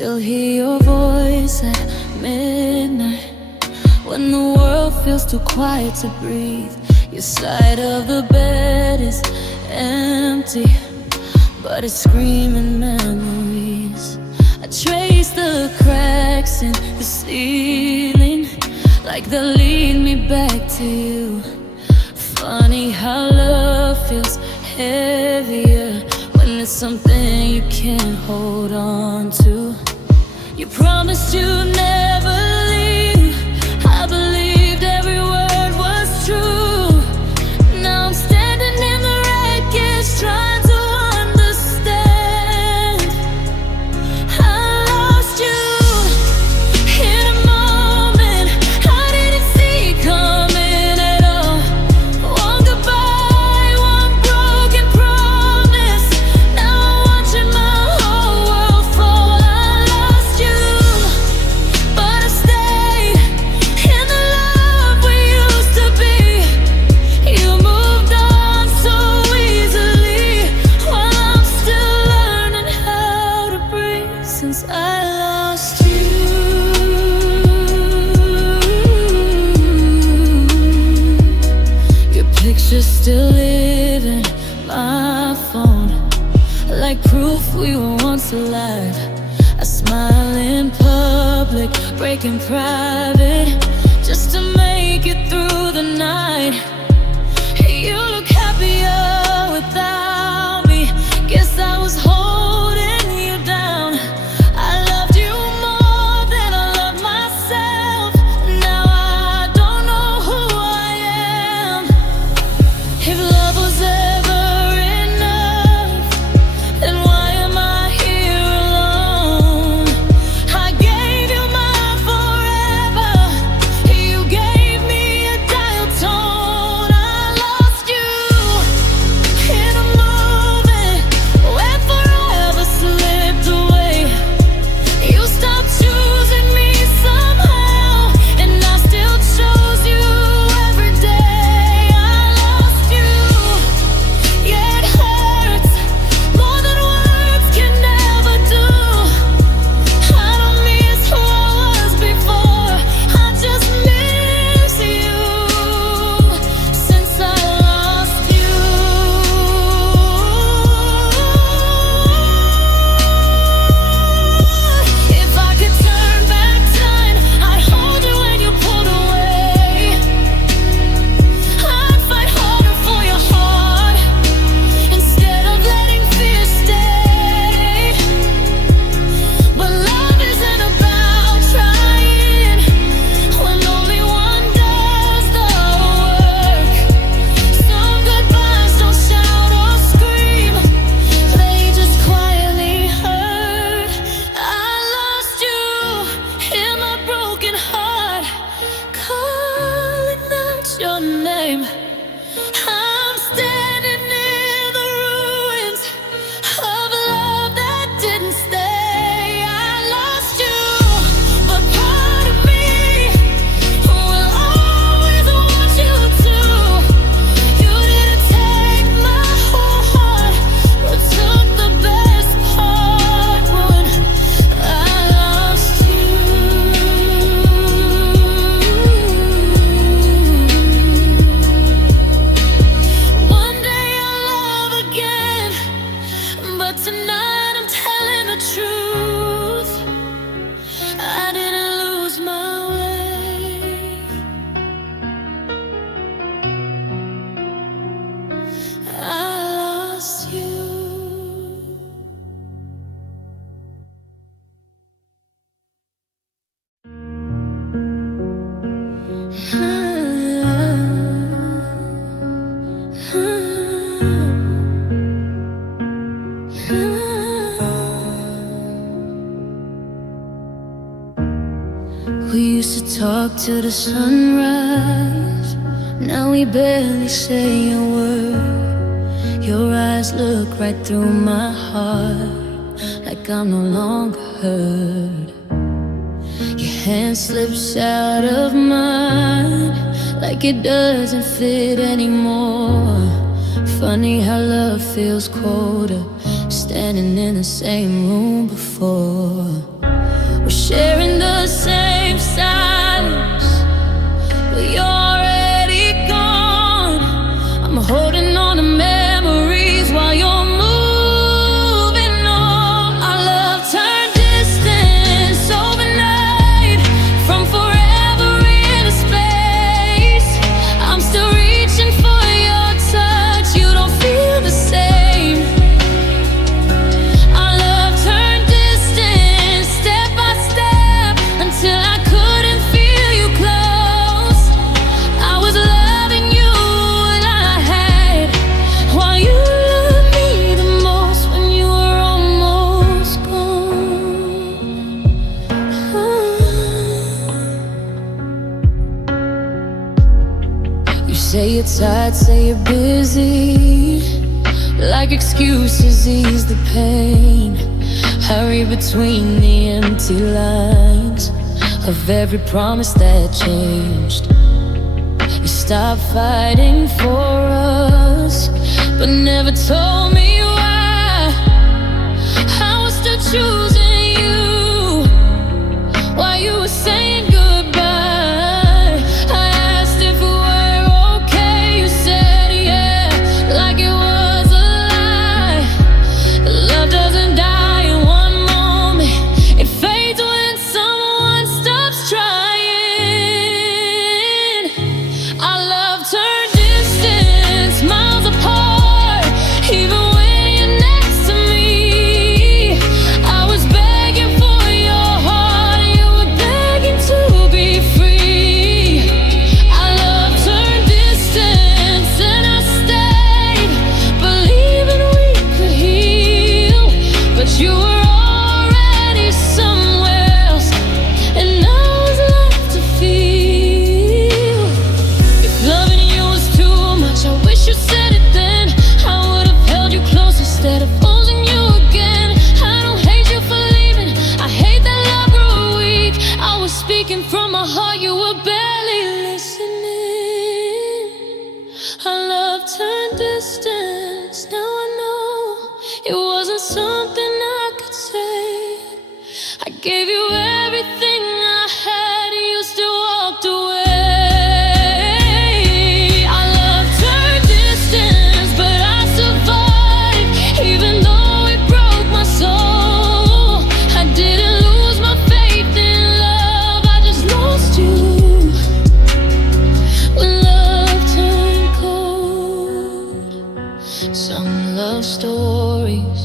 Still hear your voice at midnight when the world feels too quiet to breathe. Your side of the bed is empty, but it's screaming memories. I trace the cracks in the ceiling, like they'll lead me back to you. Funny how love feels heavier when it's something you can't hold on to. You promised you'd never leave. I believed every word was true. Now I'm standing in the wreckage, trying to understand. I lost you in a moment I didn't see coming at all. One goodbye, one broken promise. Now I'm watching my whole world fall. I lost you, but I stayed in the love we used to be. You moved on so easily, while I'm still learning how to breathe since I lost you. Your picture still live in my phone, like proof we were once alive. I smile in public, break in private, just to make it through the night. You look happier without me. Guess I was holding you down. I loved you more than I loved myself. Now I don't know who I am. If love was ever enough, then why am I here alone? I gave you my forever. You gave me a dial tone. I lost you in a moment where forever slipped away. You stopped choosing me somehow, and I still chose you every day. I lost you, yeah, it hurts more than words can ever do. I don't miss who I was before, I just miss you since I lost you. If I could turn back time, I'd hold you when you pulled away. I'd fight harder for your heart instead of letting fear stay. But love isn't about trying when only one does the work. Some goodbyes don't shout or scream, they just quietly hurt. I lost you in my broken heart, calling out your name. I'm standing in the ruins of love that didn't stay. I lost you, but part of me will always want you to. You didn't take my whole heart, but took the best part. When I lost you, one day I'll love again, but tonight I'm telling the truth. I didn't lose my way. I lost you. We used to talk to the sunrise. Now we barely say a word. Your eyes look right through my heart, like I'm no longer heard. Your hand slips out of mine, like it doesn't fit anymore. Funny how love feels colder, standing in the same room before. Say you're tired, say you're busy, like excuses ease the pain. Hurry between the empty lines of every promise that changed. You stopped fighting for us, but never told me why. I was still choosing you while you were saying goodbye. I asked if we were okay, you said yeah, like it was a lie. Love doesn't die in one moment, it fades when someone stops trying. Our love turned distance, miles apart, even when you're next to me. I was begging for your heart, you were begging to be free. Our love turned distance, and I stayed, believing we could heal. But you were already somewhere else, and I was left to feel. If loving you was too much, I wish you said it then. I would have held you close instead of losing you again. I don't hate you for leaving, I hate that love grew weak. I was speaking from my heart, you were barely listening. Our love turned distance, now I know it wasn't something I could say. I gave you everything I had, and you still walked away. Our love turned distance, but I survived, even though it broke my soul. I didn't lose my faith in love, I just lost you when love turned cold. Some love stories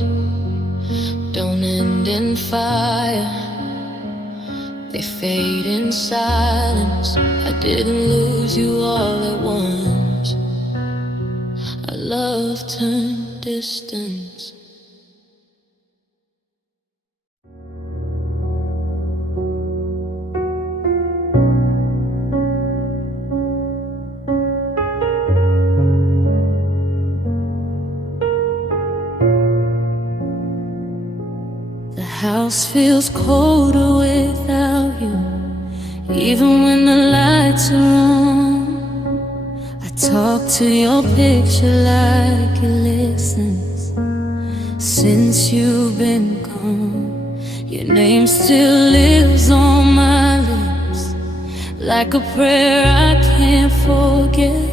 don't end in fire, they fade in silence. I didn't lose you all at once. Our love turned distance. The house feels colder without you, even when the lights are on. I talk to your picture like it listens. Since you've been gone, your name still lives on my lips, like a prayer I can't forget.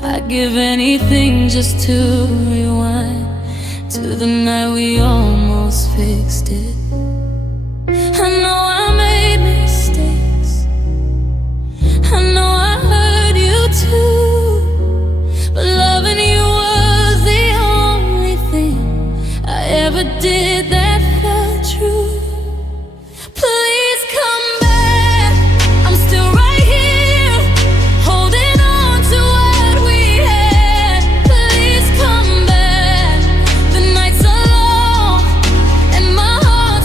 I'd give anything just to rewind to the night we almost fixed it. I know I made mistakes, I know I hurt you too, but loving you was the only thing I ever did that felt true. Please come back, I'm still right here, holding on to what we had. Please come back, the nights are long and my heart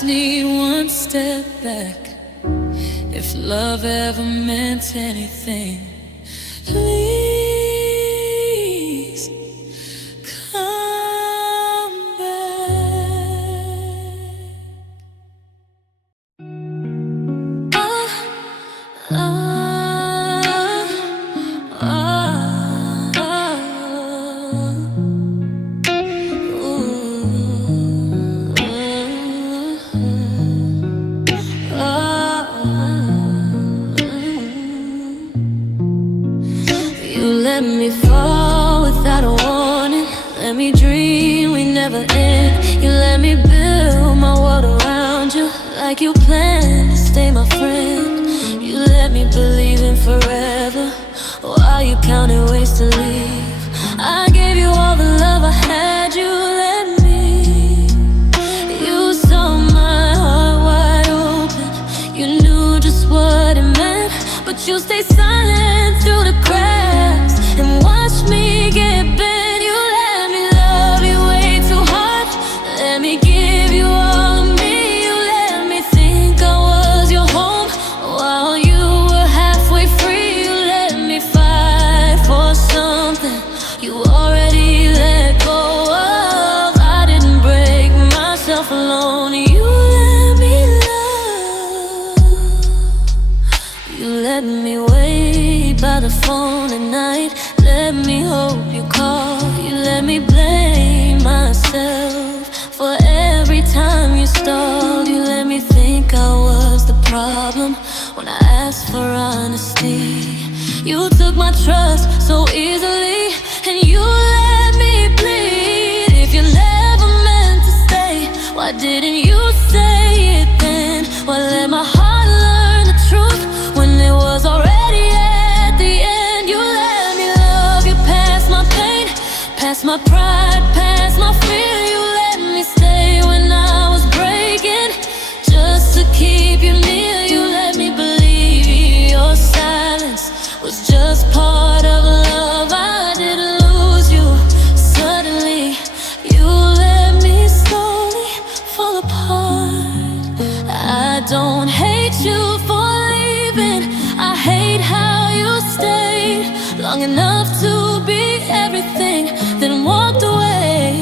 just need one step back. If love ever meant anything, please come back. You let me fall without a warning. Let me dream, we never end. You let me build my world around you, like you planned to stay my friend. You let me believe in forever, while you counted ways to leave. I gave you all the love I had, you let me. You saw my heart wide open. You knew just what it meant, but you stayed silent through the cracks and watched me get bent. You let me love you way too hard. Let me give you all of me. You let me think I was your home, while you were halfway free. You let me fight for something you already let go of. I didn't break myself alone. You let me love. You let me wait by the phone at night. Let me hope you call. You let me blame myself for every time you stalled. You let me think I was the problem when I asked for honesty. You took my trust so easily, and you let me bleed. If you never meant to stay, why didn't you say it then? Why let my heart learn the truth when it was already at the end? You let me love you past my pain, past my pride, past my fear. You let me stay when I was breaking, just to keep you near. You let me believe your silence was just part of love. I didn't lose you suddenly. You let me slowly fall apart. I don't hate you for leaving. I hate how you stayed long enough to be everything, then walked away.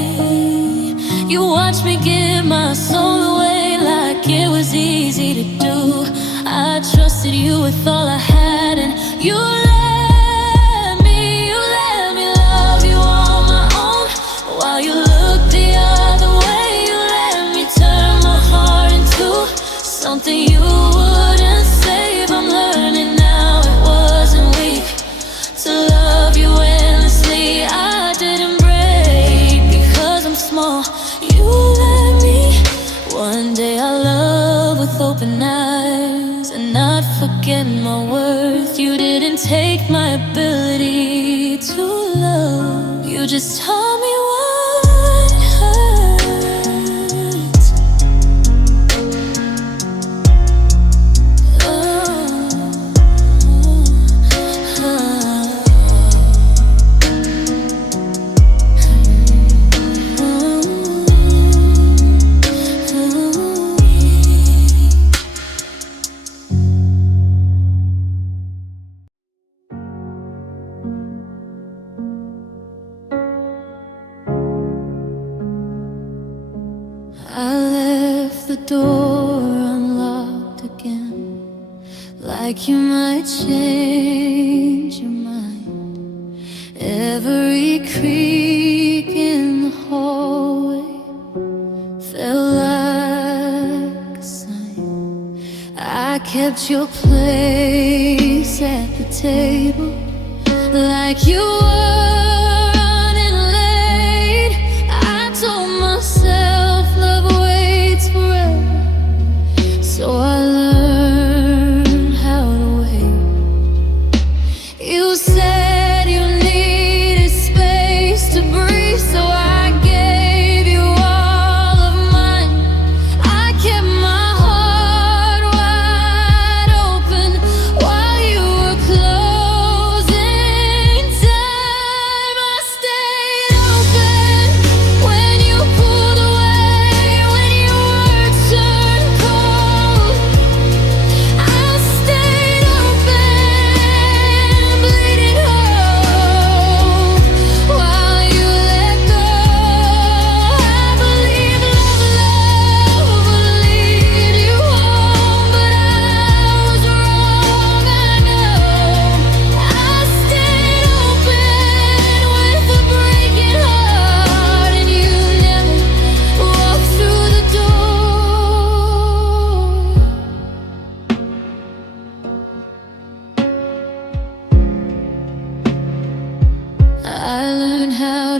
You watched me give my soul away like it was easy to do. I trusted you with all I had, and you let me love you on my own, while you looked the other way. You let me turn my heart into something you wouldn't save. I'm learning now it wasn't weak to love you endlessly. I didn't break because I'm small. You let me. One day I'll love with open eyes and not forget my worth. You didn't take my ability to love. You just taught me what hurts. I left the door unlocked again, like you might change your mind. Every creak in the hallway felt like a sign. I kept your place at the table, like you were running late. I told myself love waits forever, so I learned how to wait. You said you needed space to breathe, so I gave you all of mine. I kept my heart wide open while you were closing time.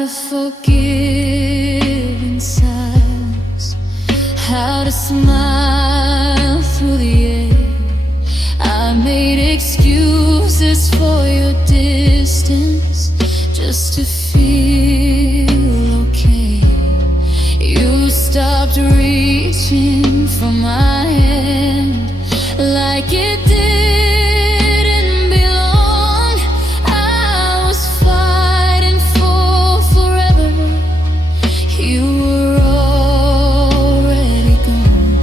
forgive in silence, how to smile through the air. I made excuses for your distance just to feel okay. You stopped reaching for my hand like it didn't belong. I was fighting for forever. You were already gone.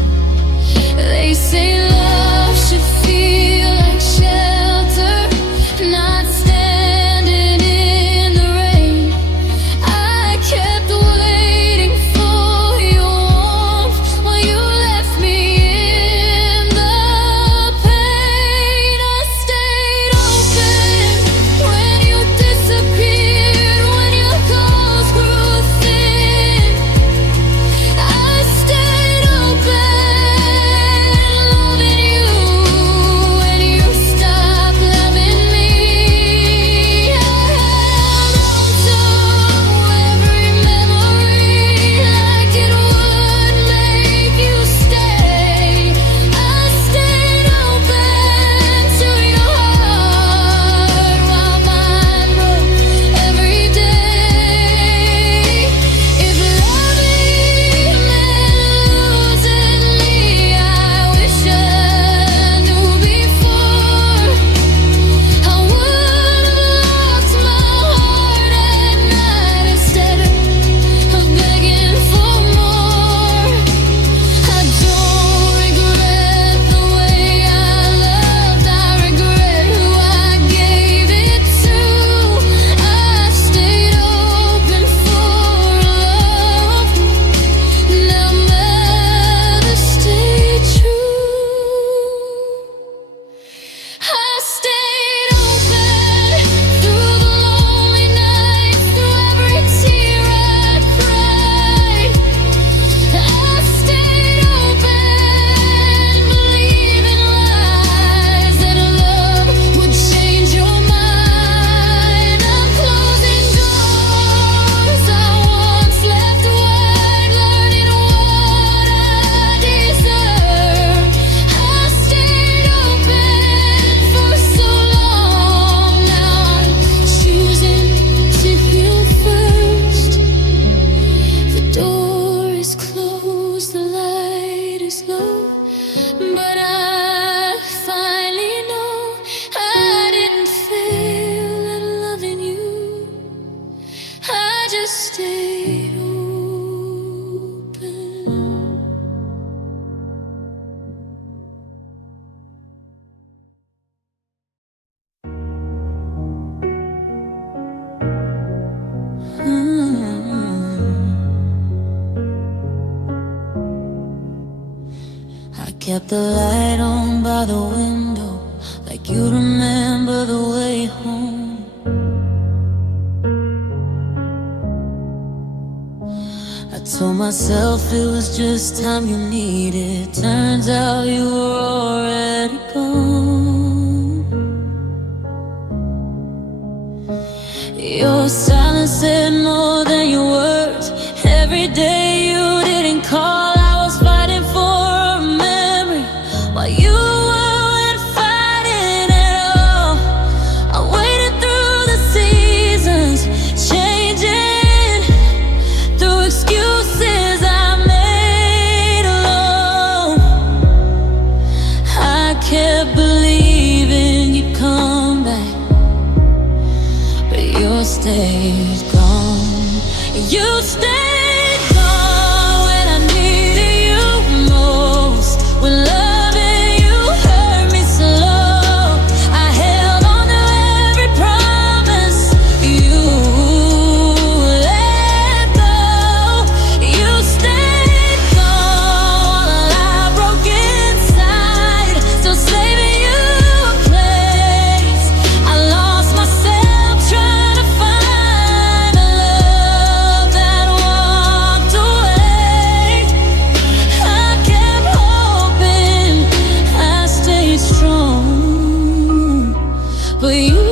They say love should feel like shelter, not standing in the rain. I kept waiting for your warmth while you left me in the pain. I stayed open when you disappeared, when your calls grew thin. I stayed open, loving you when you stopped loving me. I held on to every memory like it would make you stay. I stayed open to your heart while mine broke every day. If loving meant losing me, I wish I knew before. I would have locked my heart at night instead of begging for more. I don't regret the way I loved, I regret who I gave it to. I stayed open for love, now never stay true. I stayed open through the lonely nights, through every tear I cried. I stayed open, believing lies that love would change your mind. I'm closing doors I once left wide, learning what I deserve. I stayed open for so long, now I'm choosing to heal first. The door is closed, the light is low, but I finally know I didn't fail at loving you. I just stayed open. I kept the light on by the window, like you remember the way home. I told myself it was just time you needed. Turns out you were already gone. Your silence said more than your words. Every day you didn't call, I was fighting for a memory while you weren't fighting at all. I waited through the seasons, changing through excuses I made alone. I kept believing you'd come back, but you stayed gone. You stayed gone when I needed you most. When loving you hurt me slow, I held on to every promise you let go. You stayed gone while I broke inside, still saving you a place. I lost myself trying to find a love that walked away. I kept hoping, I stayed strong, but you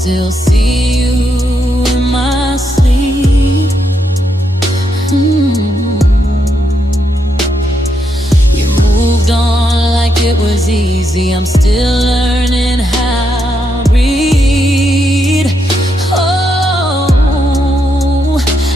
still see you in my sleep. You moved on like it was easy. I'm still learning how to read. Oh,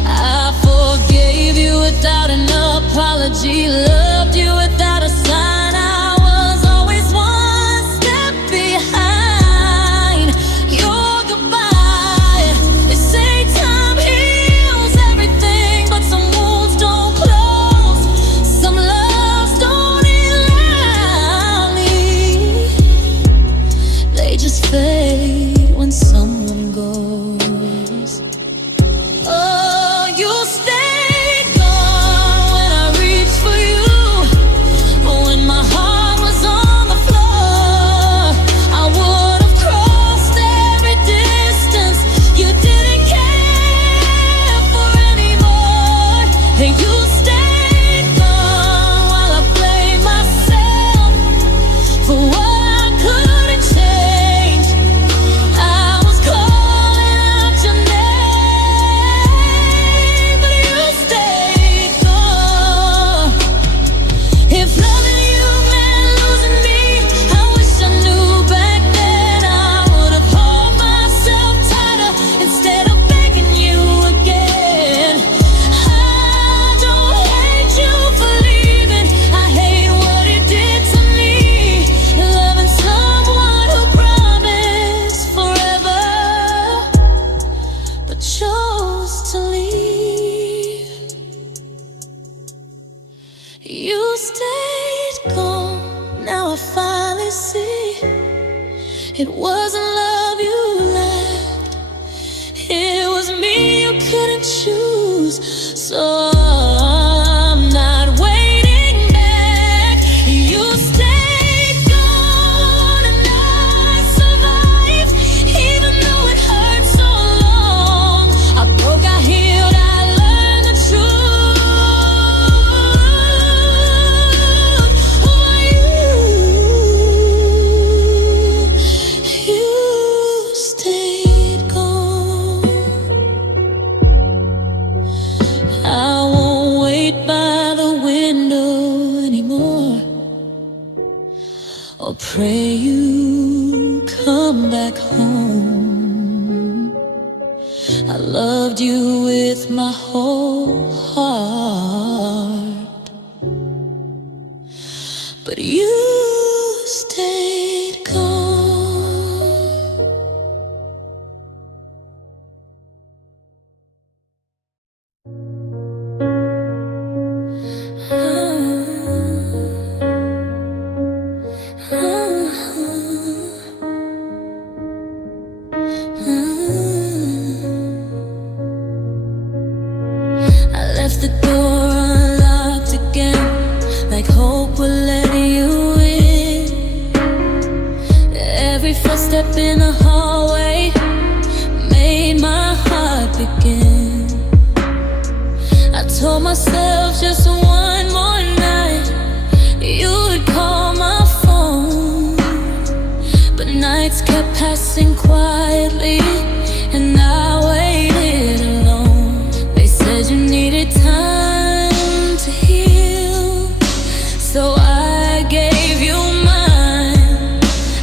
I forgave you without an apology, loved you without a sign. I was always one step behind your goodbye. They say time heals everything, but some wounds don't close. Some loves don't end loudly. They just fade when someone goes. Oh, you stayed gone when I reached for you. When my heart was on the floor, I would have crossed every distance you didn't care for anymore. And you stayed gone while I blamed myself for what I couldn't change. I was calling out your name, but you stayed gone. If loving you meant losing me, I wish I knew back then. I would have held myself tighter instead of begging you again. I don't hate you for leaving, I hate what it did to me. Loving someone who promised forever, but chose to leave. You stayed gone, now I finally see it wasn't love you lacked, it was me you couldn't choose. So I'm not waiting back. You stayed gone and I survived, even though it hurt so long. I broke, I healed, I learned the truth. You stayed gone. I won't wait by the window anymore, or pray you come back home. I loved you with my whole heart, but you stayed gone. I left the door unlocked again, like hope will let you in. Every footstep in the hallway made my heart begin. I told myself just one more night you would call my phone, but nights kept passing quietly and I waited alone. They said you needed time to heal, so I gave you mine.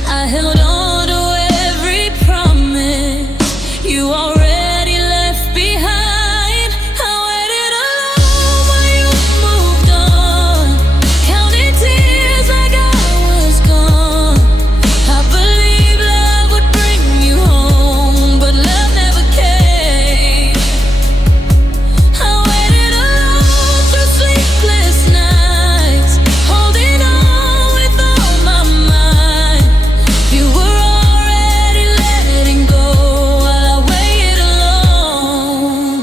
I held on to every promise you already left behind. I waited alone while you moved on, counted tears like I was gone. I believed love would bring you home, but love never came. I waited alone through sleepless nights, holding on with all my mind. You were already letting go while I waited alone.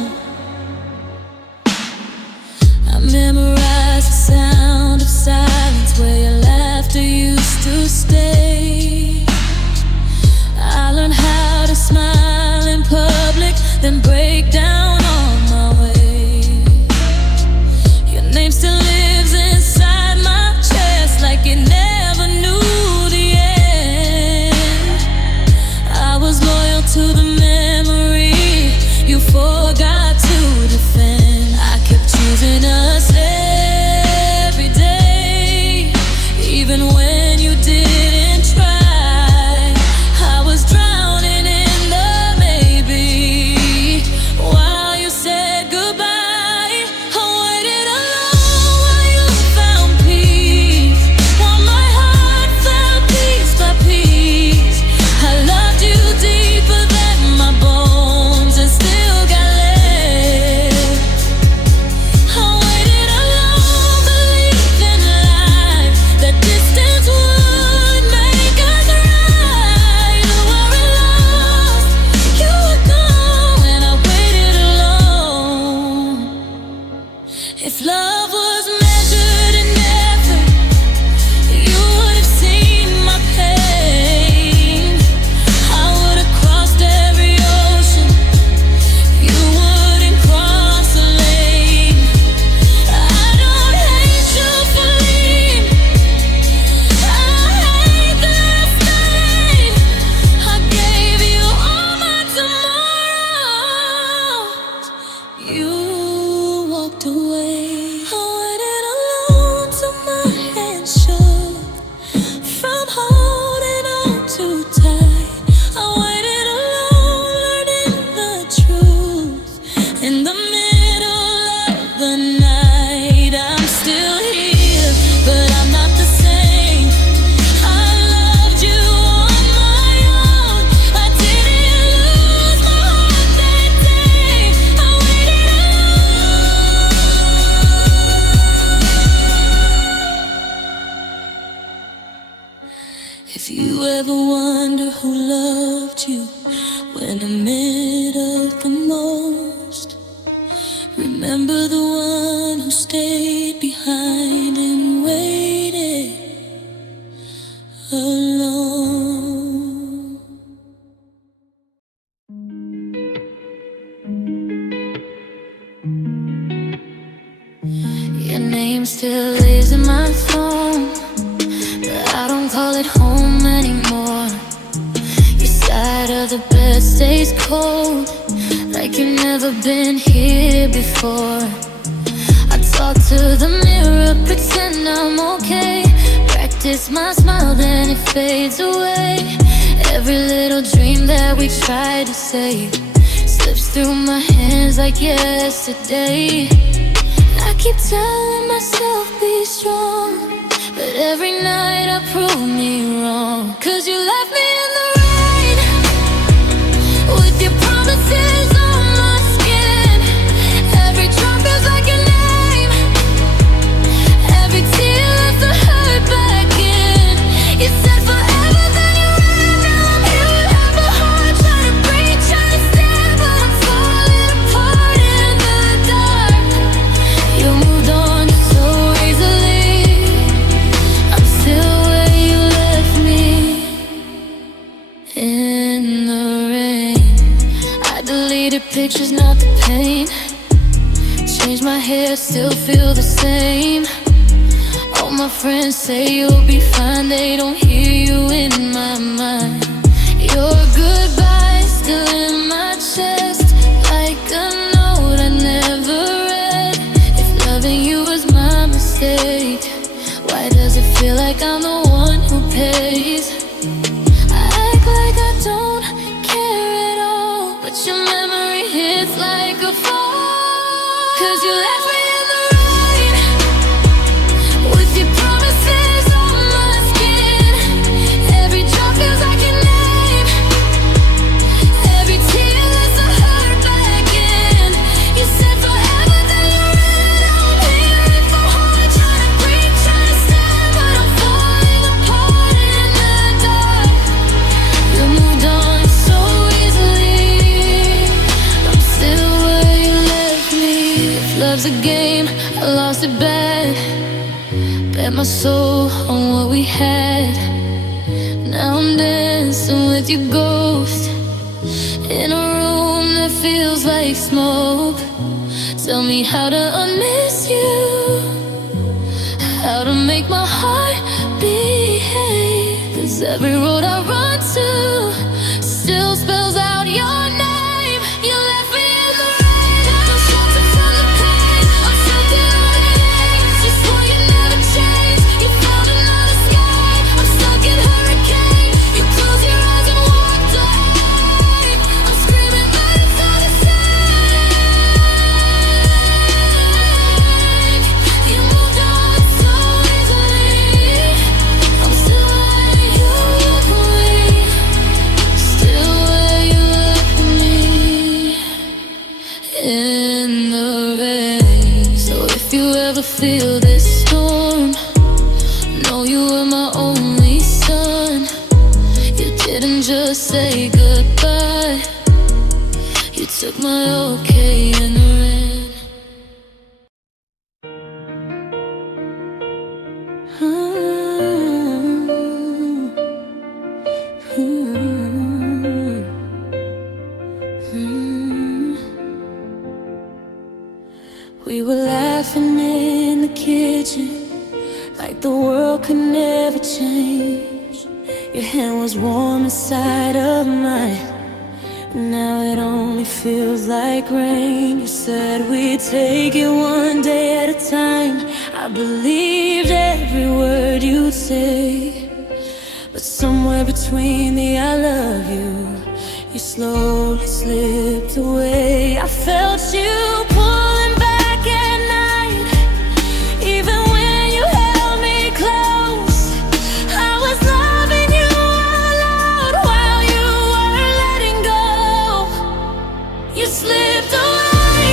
I memorized the sound of silence where your laughter used to stay. I learned how to smile in public, then break down on my way. Your name still lives inside my chest like it never knew the end. I was loyal to to the memory you forgot to defend. I kept choosing us every day, even when you didn't try. I was drowning in the maybe while you said goodbye. I waited alone while you found peace, while my heart fell piece by piece. I loved you deeper than my bones and still got left. I waited alone, believing life, that distance would make us right. You were lost, you were gone, and I waited alone. If love was measured in effort, you would have seen my pain. I would have crossed every ocean, you wouldn't cross a lane. I don't hate you for leaving, I hate the stain. I gave you all my tomorrows, you walked away. I waited alone till my hands shook from holding on too tight. I waited alone, learning the truth in the middle of the night. I'm still here, but I'm not the same. I loved you on my own, I didn't lose my heart that day. I waited alone. If you ever wonder who loved you when I'm mid of the most, remember the one who stayed behind and waited alone. Your name still lives in my phone, but I don't call it home anymore. Your side of the bed stays cold, like you've never been here before. I talk to the mirror, pretend I'm okay, practice my smile, then it fades away. Every little dream that we tried to save slips through my hands like yesterday. I keep telling myself be strong, but every night I prove me wrong. 'Cause you left me in the rain with your promises on my skin. Every drop feels like your name, every tear left the hurt back in. You said forever, then you ran. Now I'm here with half a heart, trying to breathe, trying to stand, but I'm falling apart in the dark. You moved on so easily, I'm still where you left me in the rain. I deleted pictures, not the pain. Changed my hair, still feel the same. All my friends say you'll be fine, they don't hear you in my mind. Your goodbye still in my chest, like a note I never read. If loving you was my mistake, why does it feel like I'm the one who pays? I act like I don't care at all, but your memory hits like a fall. 'Cause you left me in the rain with your promises on my skin. Every drop feels like your name, every tear lets the hurt back in. You said forever, then you ran. Now I'm here with a heart, trying to breathe, trying to stand, but I'm falling apart in the dark. You moved on so easily, I'm still where you left me. If love's a game, I lost it bad, bet my soul on what we had. Now I'm dancing with your ghost in a room that feels like smoke. Tell me how to unmiss you, how to make my heart behave. 'Cause every road I run to still spells out feel this storm. Know you were my only son. You didn't just say goodbye. You took my okay and ran. We were laughing in the kitchen like the world could never change. Your hand was warm inside of mine. Now it only feels like rain. You said we'd take it one day at a time. I believed every word you'd say, but somewhere between the I love you, you slowly slipped away. I felt you pulling back at night, even when you held me close. I was loving you out loud while you were letting go. You slipped away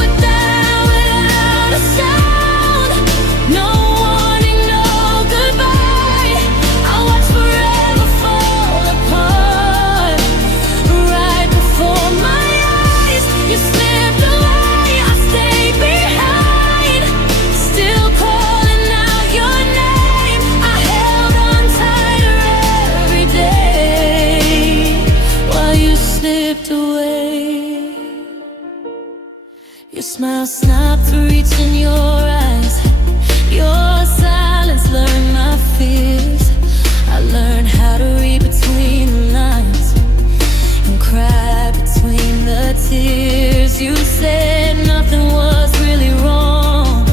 without a sound. No warning, no goodbye. I watched forever fall apart right before my eyes. You slipped away, I stayed behind, still calling out your name. I held on tighter every day while you slipped away. Your smile snapped for reaching your eyes. Your silence learned my fears. I learned how to read between the lines and cry between the tears. You said nothing was really wrong,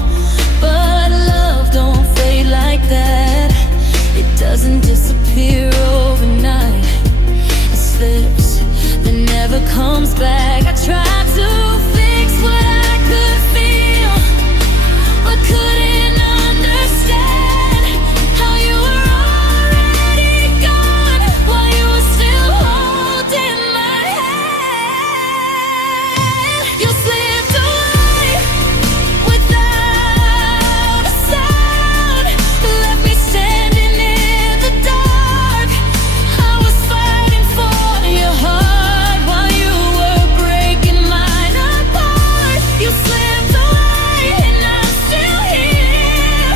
but love don't fade like that. It doesn't disappear overnight. It slips, then never comes back. I tried to fix what I could feel, but couldn't understand how you were already gone while you were still holding my hand. You slipped away without a sound, left me standing in the dark. I was fighting for your heart while you were breaking mine apart. You slipped away and I'm still here,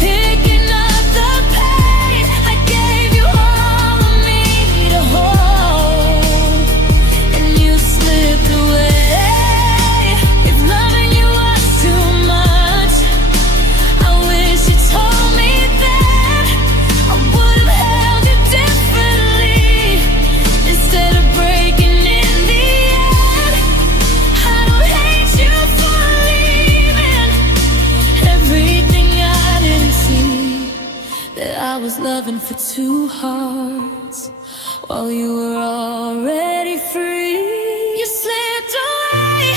picking up the pace. I gave you all of me to hold, and you slipped away. If loving you was too much, I wish you told me that. I would have held you differently instead of breaking in the end. I don't hate you for leaving everything I didn't see, that I was loving for two hearts while you were already free. You slipped away,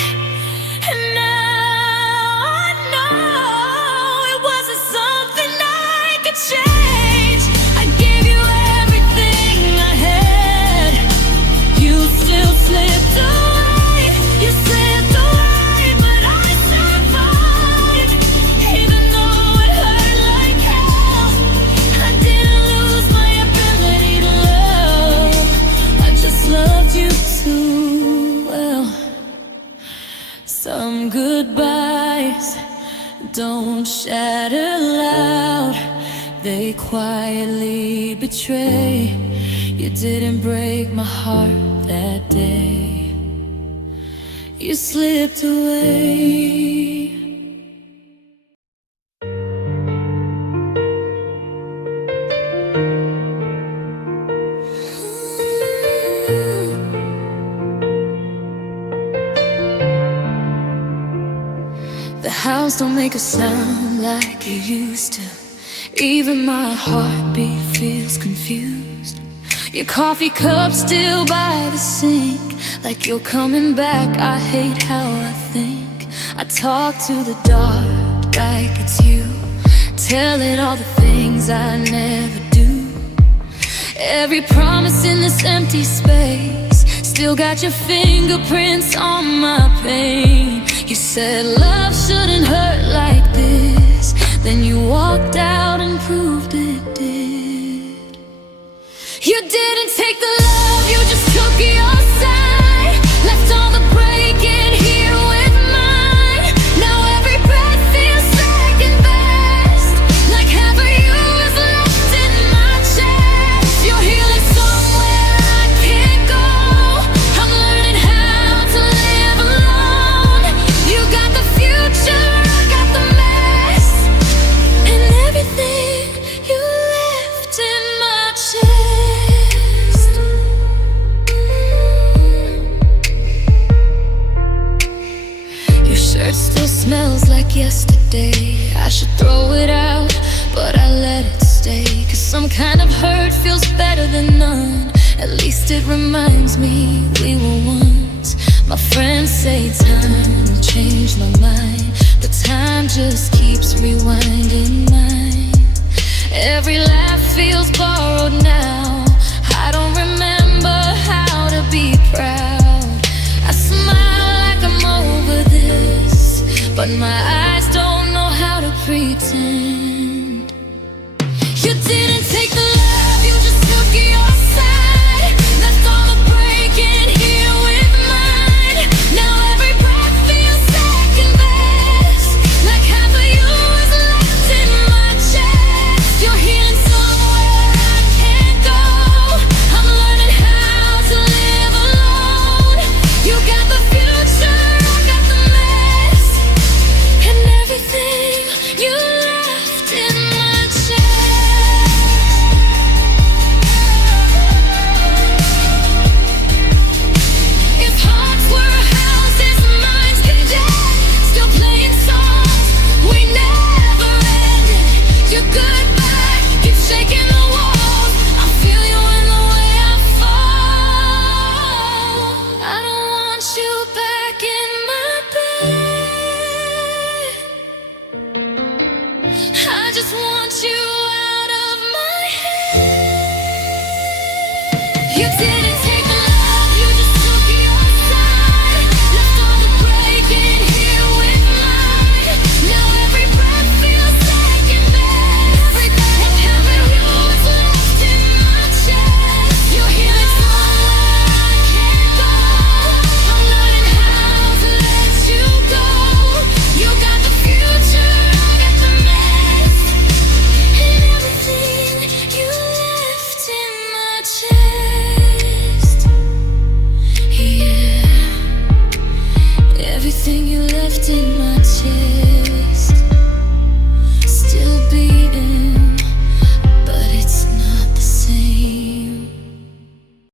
and now I know it wasn't something I could change. I gave you everything I had. You still slipped away. You slipped away, but I survived, even though it hurt like hell. I didn't lose my ability to love. I just loved you too well. Some goodbyes don't shatter loud, they quietly betray. You didn't break my heart that day. You slipped away. The house don't make a sound like it used to. Even my heartbeat feels confused. Your coffee cup still by the sink, like you're coming back. I hate how I think. I talk to the dark like it's you, tell it all the things I never do. Every promise in this empty space still got your fingerprints on my pain. You said love shouldn't hurt like this, then you walked out and proved it did. You didn't take the love, you just took your side. Left all the breaking here with mine. Now every breath feels second best, like half of you is left in my chest. You're healing somewhere I can't go. I'm learning how to live alone. You got the future, I got the mess, and everything you left in my chest. Your shirt still smells like yesterday. I should throw it out, but I let it stay. 'Cause some kind of hurt feels better than none. At least it reminds me we were once. My friends say time will change my mind, but time just keeps rewinding mine. Every laugh feels borrowed now. I don't remember how to be proud. I smile like I'm over this, but my eyes don't know how to pretend. You didn't take the love, you just took your side. Left all the breaking here with mine. Now every breath feels second best, like half of you is left in my chest. You're healing somewhere I can't go. I'm learning how to live alone. You got the future, I got the mess, and everything you left in my chest. If hearts were houses, minds condemned, still playing songs we never ended. Your goodbye keeps shaking the walls. I feel you in the way I fall. I don't want you back in my bed. I just want you out of my head. You didn't take the love, you just took your side. Left all the breaking here with mine. Now every breath feels second best, and half of you is left in my chest. You're healing somewhere I can't go. I'm learning how to let you go. You got the future, I got the mess, and everything you left in my chest. Yeah, everything you left in my chest.